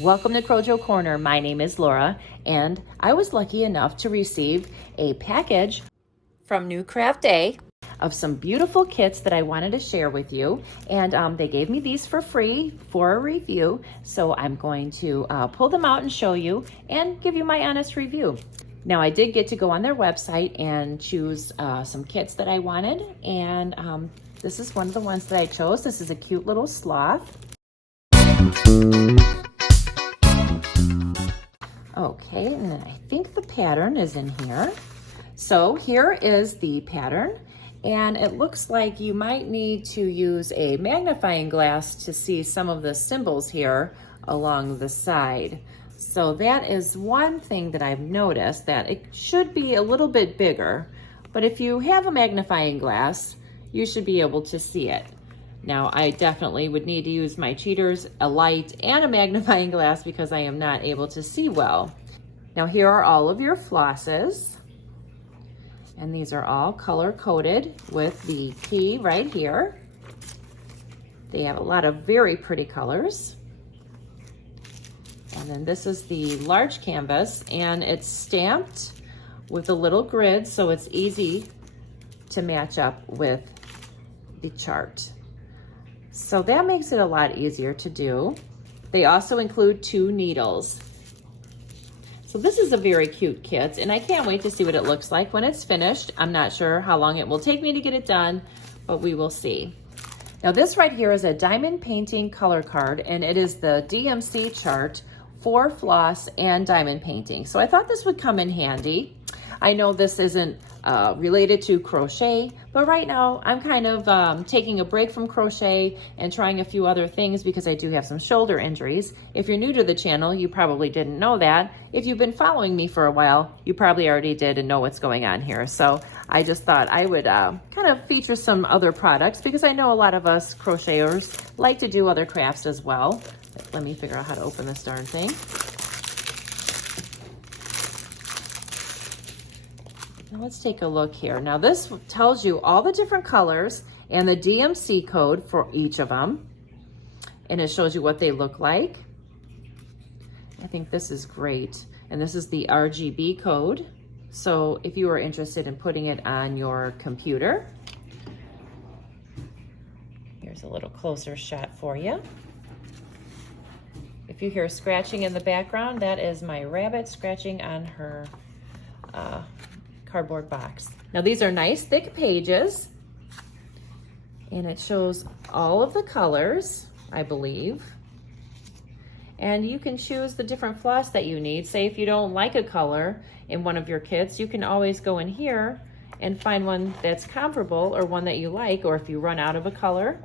Welcome to Crojo Corner. My name is Laura, and I was lucky enough to receive a package from New Craft Day of some beautiful kits that I wanted to share with you. And they gave me these for free for a review. So I'm going to pull them out and show you and give you my honest review. Now, I did get to go on their website and choose some kits that I wanted. And this is one of the ones that I chose. This is a cute little sloth. Okay, and then I think the pattern is in here. So here is the pattern, and it looks like you might need to use a magnifying glass to see some of the symbols here along the side. So that is one thing that I've noticed, that it should be a little bit bigger, but if you have a magnifying glass, you should be able to see it. Now, I definitely would need to use my cheaters, a light, and a magnifying glass because I am not able to see well. Now, here are all of your flosses. And these are all color-coded with the key right here. They have a lot of very pretty colors. And then this is the large canvas, and it's stamped with a little grid, so it's easy to match up with the chart. So that makes it a lot easier to do. They also include 2 needles. So this is a very cute kit, and I can't wait to see what it looks like when it's finished. I'm not sure how long it will take me to get it done, but we will see. Now this right here is a diamond painting color card, and it is the DMC chart for floss and diamond painting. So I thought this would come in handy. I know this isn't related to crochet, but right now I'm kind of taking a break from crochet and trying a few other things because I do have some shoulder injuries. If you're new to the channel, you probably didn't know that. If you've been following me for a while, you probably already did and know what's going on here. So I just thought I would kind of feature some other products because I know a lot of us crocheters like to do other crafts as well. Let me figure out how to open this darn thing. Now let's take a look here. Now this tells you all the different colors and the DMC code for each of them. And it shows you what they look like. I think this is great. And this is the RGB code. So if you are interested in putting it on your computer, here's a little closer shot for you. If you hear scratching in the background, that is my rabbit scratching on her cardboard box. Now these are nice thick pages, and it shows all of the colors, I believe. And you can choose the different floss that you need. Say if you don't like a color in one of your kits, you can always go in here and find one that's comparable or one that you like, or if you run out of a color.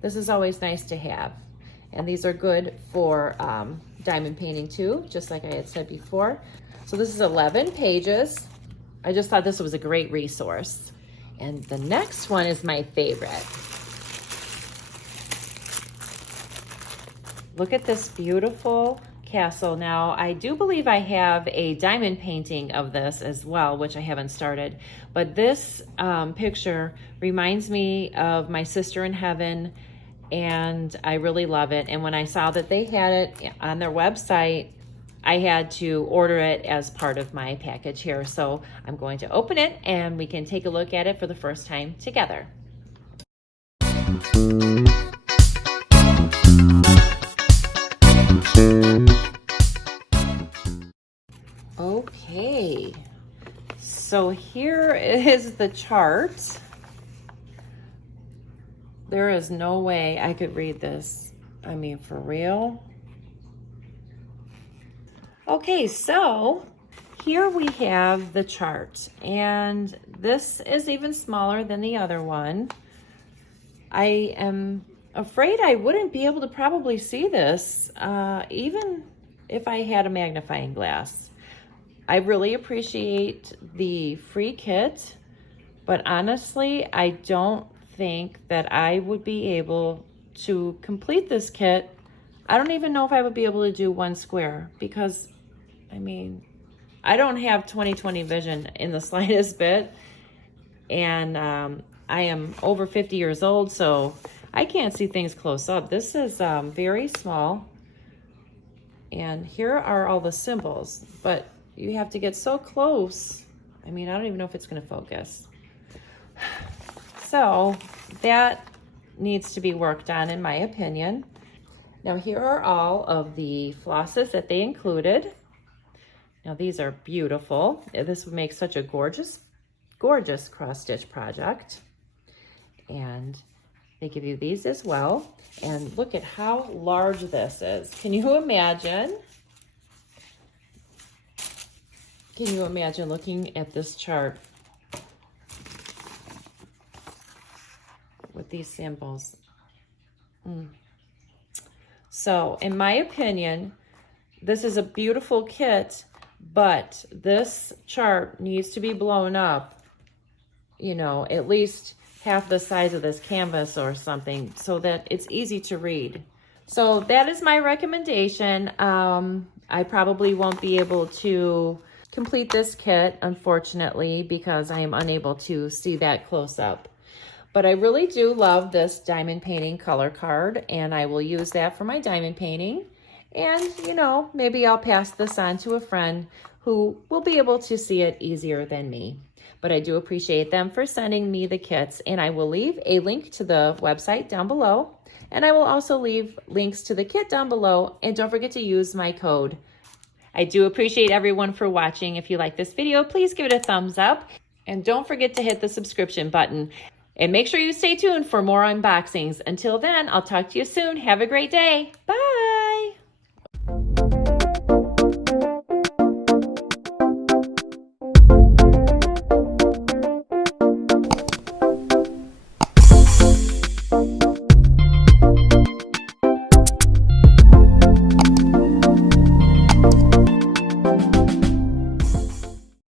This is always nice to have. And these are good for diamond painting too, just like I had said before. So this is 11 pages. I just thought this was a great resource. And the next one is my favorite. Look at this beautiful castle. Now, I do believe I have a diamond painting of this as well, which I haven't started. But this picture reminds me of my sister in heaven, and I really love it. And when I saw that they had it on their website, I had to order it as part of my package here. So I'm going to open it and we can take a look at it for the first time together. Okay, so here is the chart. There is no way I could read this. I mean, for real. Okay, so here we have the chart, and this is even smaller than the other one. I am afraid I wouldn't be able to probably see this, even if I had a magnifying glass. I really appreciate the free kit, but honestly, I don't think that I would be able to complete this kit. I don't even know if I would be able to do one square because, I mean, I don't have 20/20 vision in the slightest bit, and I am over 50 years old, so I can't see things close up. This is very small, And here are all the symbols, but you have to get so close. I mean, I don't even know if it's gonna focus. So that needs to be worked on, in my opinion. Now here are all of the flosses that they included. Now these are beautiful. This would make such a gorgeous, gorgeous cross stitch project. And they give you these as well. And look at how large this is. Can you imagine? Can you imagine looking at this chart with these symbols? So in my opinion, this is a beautiful kit, but this chart needs to be blown up, you know, at least half the size of this canvas or something, so that it's easy to read. So that is my recommendation. I probably won't be able to complete this kit, unfortunately, because I am unable to see that close up. But I really do love this diamond painting color card, and I will use that for my diamond painting. And, you know, maybe I'll pass this on to a friend who will be able to see it easier than me. But I do appreciate them for sending me the kits, and I will leave a link to the website down below. And I will also leave links to the kit down below, and don't forget to use my code. I do appreciate everyone for watching. If you like this video, please give it a thumbs up, and don't forget to hit the subscription button. And make sure you stay tuned for more unboxings. Until then, I'll talk to you soon. Have a great day. Bye.